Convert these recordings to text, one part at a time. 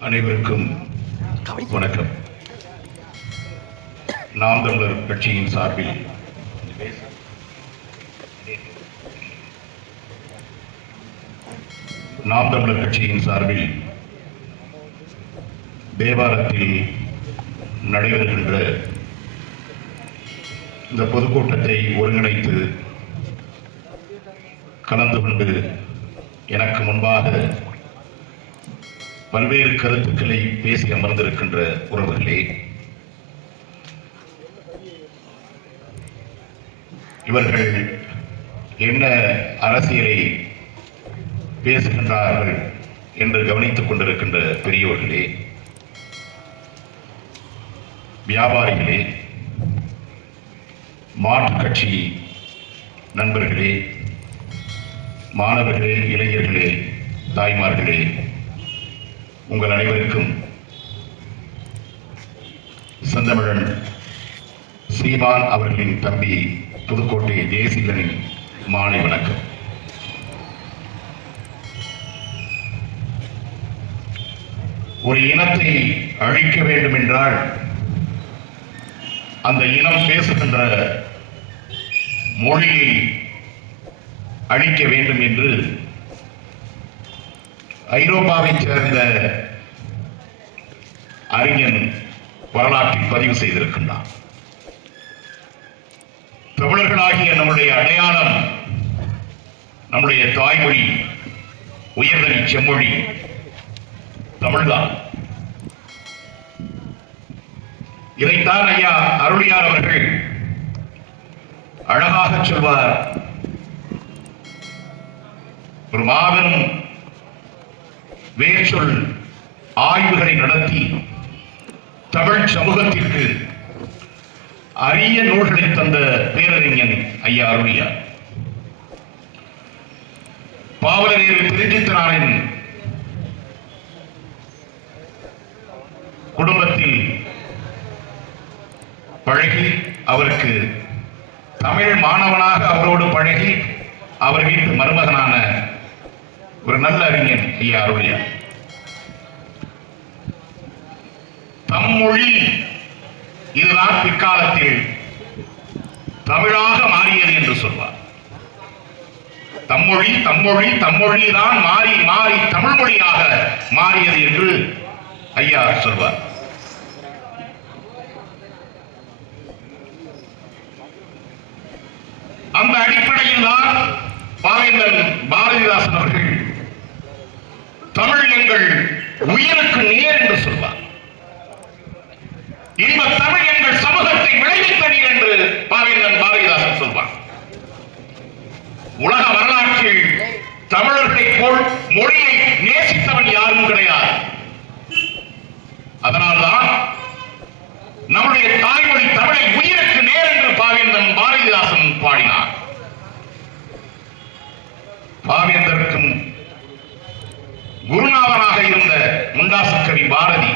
அனைவருக்கும் வணக்கம். நாம் தமிழர் கட்சியின் சார்பில் நாம் தமிழர் கட்சியின் சார்பில் தேவாரத்தில் நடைபெறுகின்ற இந்த பொதுக்கூட்டத்தை ஒருங்கிணைத்து கலந்து கொண்டு எனக்கு முன்பாக பல்வேறு கருத்துக்களை பேசி அமர்ந்திருக்கின்ற உறவுகளே இவர்கள் என்ன அரசியலை பேசுகின்றார்கள் என்று கவனித்துக் கொண்டிருக்கின்ற பெரியோர்களே வியாபாரிகளே மாற்றுக் கட்சி நண்பர்களே மாணவர்களே இளைஞர்களே தாய்மார்களே உங்கள் அனைவருக்கும் செந்தமிழன் சீமான் அவர்களின் தம்பி புதுக்கோட்டை ஜெயசீலனின் மாலை வணக்கம். ஒரு இனத்தை அழிக்க வேண்டும் என்றால் அந்த இனம் பேசுகின்ற மொழியை அழிக்க வேண்டும் என்று ஐரோப்பாவைச் சேர்ந்த அறிஞன் வரலாற்றில் பதிவு செய்திருக்கின்றான். தமிழர்களாகிய நம்முடைய அடையாளம் நம்முடைய தாய்மொழி உயர்தனி செம்மொழி தமிழ்தான். இதைத்தான் ஐயா அருளியார் அவர்கள் அழகாக சொல்வார். ஒரு மாபெரும் வேர்ச்சொல் ஆய்வுகளை நடத்தி தமிழ் சமூகத்திற்கு அரிய நூல்களை தந்த பேரறிஞன் ஐயா அருளியார். பாவலரேறு பிரிஞ்சித்தனாரின் குடும்பத்தில் பழகி அவருக்கு தமிழ் மாணவனாக அவரோடு பழகி அவர் வீட்டு மருமகனான ஒரு நல்ல அறிஞன் ஐயா அருளியார். மொழி இதுதான் பிற்காலத்தில் தமிழாக மாறியது என்று சொல்வார். தம்மொழி தம்மொழி தம்மொழி தான் மாறி மாறி தமிழ் மொழியாக மாறியது என்று ஐயா சொல்வார். அந்த அடிப்படையில் தான் பாவேந்தன் பாரதிதாசன் அவர்கள் தமிழ் எங்கள் உயிருக்கு நேர் என்று சொல்வார் இந்த தமிழ் எங்கள் சமூகத்தை விளைவித்தடி என்று பாவேந்தன் பாரதிதாசன் சொல்வார் உலக வரலாற்றில் தமிழர்களை போல் மொழியை நேசித்தவன் யாரும் கிடையாது அதனால்தான் நம்முடைய தாய்மொழி தமிழை உயிருக்கு நேர் என்று பாவேந்தன் பாரதிதாசன் பாடினார் பாவேந்தருக்கும் குருநாதனாக இருந்த முண்டாசுக்கவி பாரதி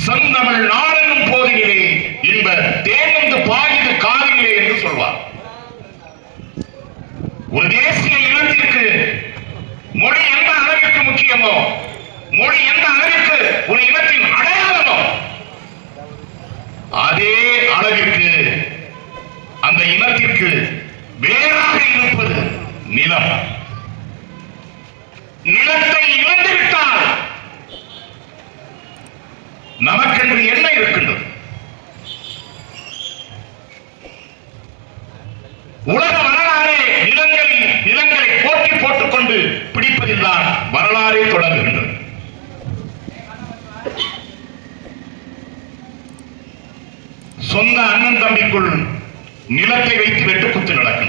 செந்தமிழ் நாடெனும் போதினிலே இன்ப தேனந்து பாயுது காதிலே என்று சொல்வார். ஒரு தேசிய இனத்திற்கு மொழி எந்த அளவிற்கு முக்கியமோ உலக வரலாறே நிலங்களில் நிலங்களை போட்டி போட்டுக் கொண்டு பிடிப்பதில் தான் வரலாறே தொடங்குகின்றது சொந்த அண்ணன் தம்பிக்குள் நிலத்தை வைத்து வெட்டுக்குத்து நடக்கும்.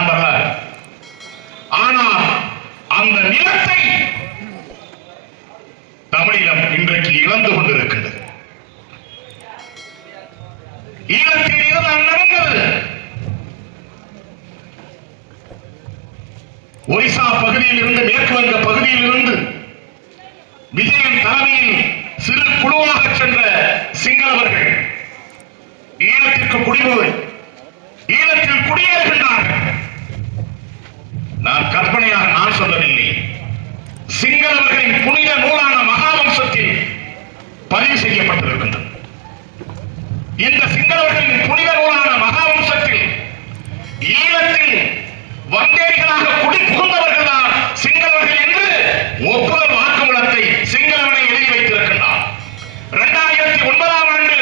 இதுதான் வரலாறு ஆனால் அந்த நிலத்தை தமிழினம் இன்றைக்கு இழந்து கொண்டிருக்கின்றது ஈழத்தில் நடந்தது. ஒரிசா பகுதியில் இருந்து மேற்கு வங்க பகுதியில் இருந்து விஜயன் தலைமையில் சிறு குழுவாக சென்ற சிங்களவர்கள் ஈழத்திற்கு குடிபோய் ஈழத்தில் வந்தேரிகளாக குடி புகுந்தவர்கள் தான் சிங்களவர்கள் என்று ஒப்புதல் வாக்குமூலத்தை சிங்களவனை எழுதி வைத்திருக்கின்றார் இரண்டாயிரத்தி ஒன்பதாம் ஆண்டு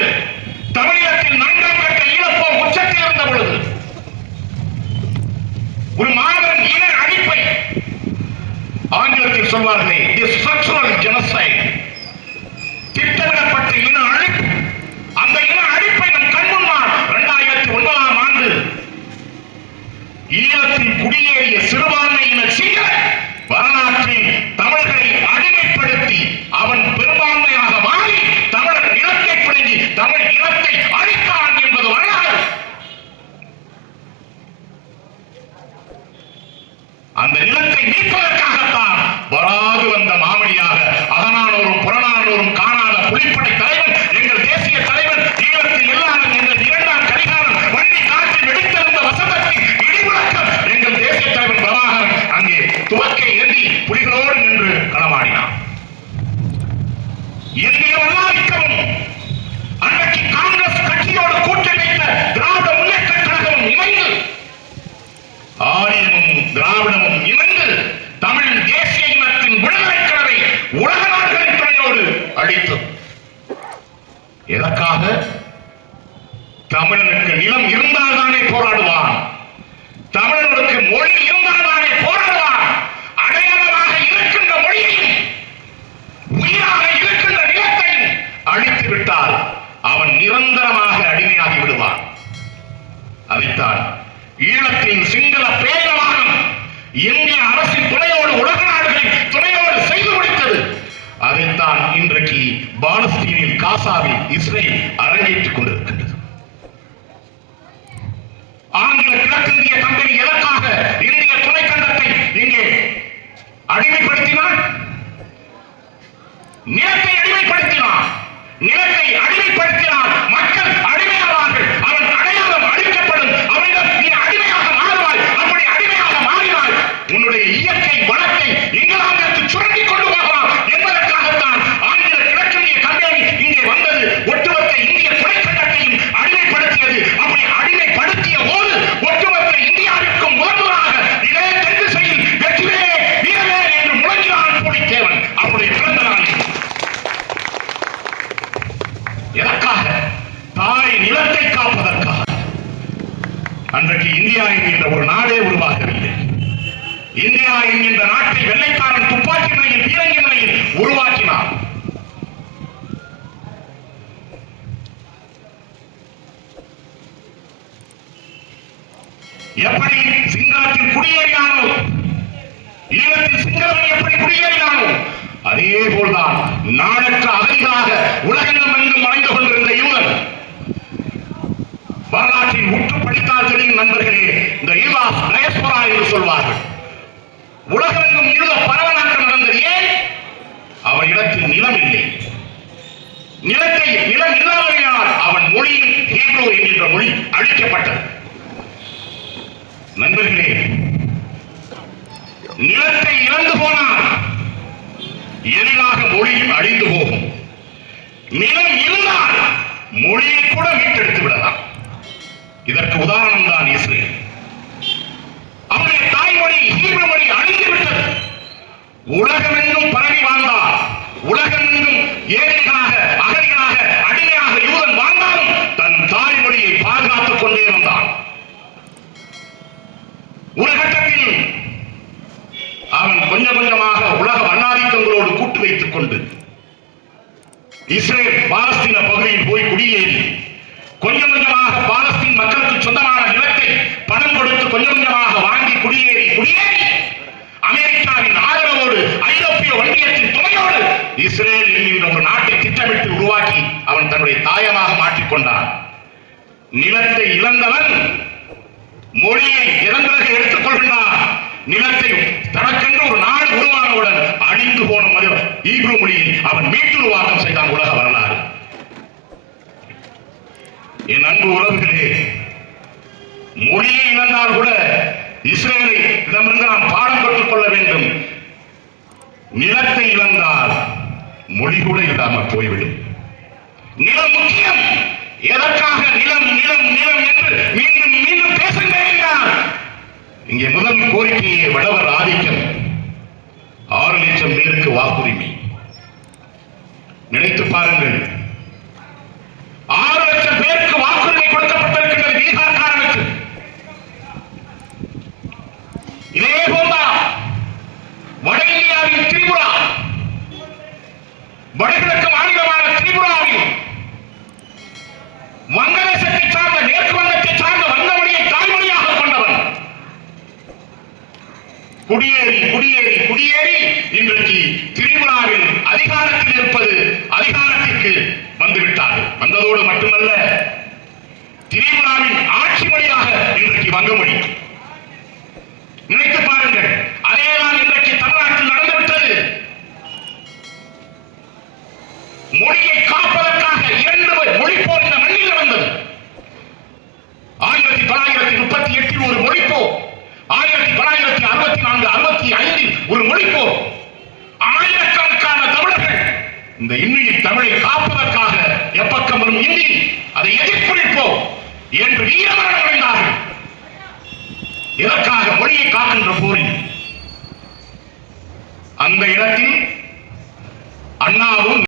தமிழகத்தில் நன்றம் கட்ட ஈழப்போர் உச்சத்தில் இருந்த பொழுது ஒரு மாபெரும் இன அழிப்பை ஆங்கிலத்தில் சொல்வார்களே தி ஸ்ட்ரக்சரல் ஜெனசைட் அந்த நிலத்தை மீட்பதற்காகத்தான் வராது வந்த மாமணியாக அகநானூரும் புறநானூரும் காணாத புலிப்படை தலைவன் எங்கள் தேசிய தலைவன் ஈழத்தில் எல்லாரும் எங்கள் இரண்டாம் கரிகாலம் வண்டி காற்றில் வெடித்திருந்த வசந்தத்தின் இடிமுழக்கம். எங்கள் தேசிய தலைவன் பிரபாகரன் அங்கே துவக்கை ஏந்தி புலிகளோடு நின்று களமாடினான். பாலஸ்தீனில் காசாவில் இஸ்ரேல் அரங்கேற்றுக் கொண்டிருக்கின்றது. ஆங்கில கிழக்கிந்திய கம்பெனி எதற்காக இந்திய துணைக்கண்டத்தை இங்கே அடிமைப்படுத்தினார் நேற்று அன்றைக்கு இந்தியா என்கின்ற ஒரு நாடே உருவாகவில்லை. இந்தியா என்கின்ற நாட்டை வெள்ளைக்காரன் துப்பாக்கி முனையில் பீரங்கி முனையில் உருவாக்கினார் எப்படி சிங்களத்தில் குடியேறினானோ? ஈழத்தில் சிங்களம் எப்படி குடியேறினானோ? அதே போல்தான் நாடற்ற அகதிகளாக உலகெங்கும் எங்கும் மறைந்து கொண்டிருந்த யூதன் வரலாற்றில் உற்று படித்தால் தெரியும் நண்பர்களே இந்த யூதாஸ் டயஸ்பரா என்று சொல்வார்கள். உலகெங்கும் யூத பரவலாக்கம் நடந்தது ஏன்? அவன் இடத்தில் நிலம் இல்லை. நிலத்தை நிலம் இல்லாதவையால் அவன் மொழியும் ஹீப்ரோ என்கின்ற மொழி அழிக்கப்பட்டது. நண்பர்களே நிலத்தை இழந்து போனால் எளிதாக மொழியும் அழிந்து போகும். நிலம் இருந்தால் மொழியை கூட மீட்டெடுத்து விடலாம். இதற்கு உதாரணம் தான் இஸ்ரேல். அவனுடைய தாய்மொழி ஹீப்ரு மொழி அழிந்து விட்டது. உலகமெங்கும் பரவி வாழ்ந்தார். உலகமெங்கும் ஏழைகளாக அகதிகளாக அடிமையாக யூதன் வாழ்ந்தாலும் தன் தாய்மொழியை பாதுகாத்துக் கொண்டே இருந்தான் ஒரு கட்டத்தில் அவன் கொஞ்சம் கொஞ்சமாக உலக வண்ணாதிக்கங்களோடு கூட்டு வைத்துக் கொண்டு இஸ்ரேல் பாலஸ்தீன பகுதியில் போய் குடியேறி கொஞ்சம் கொஞ்சமாக பாலஸ்தீன் மக்களுக்கு சொந்தமான நிலத்தை பணம் கொடுத்து கொஞ்சம் கொஞ்சமாக வாங்கி குடியேறி குடியேறி அமெரிக்காவின் ஆதரவோடு ஐரோப்பிய ஒன்றியத்தின் துணையோடு இஸ்ரேல் என்கின்ற ஒரு நாட்டை உருவாக்கி அவன் தன்னுடைய தாயமாக மாற்றிக்கொண்டான். நிலத்தை இழந்தவன் மொழியை இறந்ததாக எடுத்துக் கொள்கின்றான். நிலத்தை தனக்கென்று ஒரு நாடு உருவானவுடன் அழிந்து போன மது ஈப்ரு மொழியை அவன் மீட்டுருவாக்கம் செய்தான் உலக வரலாறு என் அன்பு உறவுகளே மொழியை இழந்தால் கூட இஸ்ரேலை இடமிருந்து நாம் பாடம் கற்றுக் கொள்ள வேண்டும். நிலத்தை இழந்தால் மொழி கூட இல்லாமல் போய்விடும். நிலம் முக்கியம். எதற்காக நிலம் நிலம் நிலம் என்று மீண்டும் மீண்டும் பேசுங்கள் இங்கே முதல் கோரிக்கையை வடவர் ஆதிக்கம். ஆறு லட்சம் பேருக்கு வாக்குரிமை. நினைத்து பாருங்கள். ஆறு லட்சம் பேருக்கு రేపు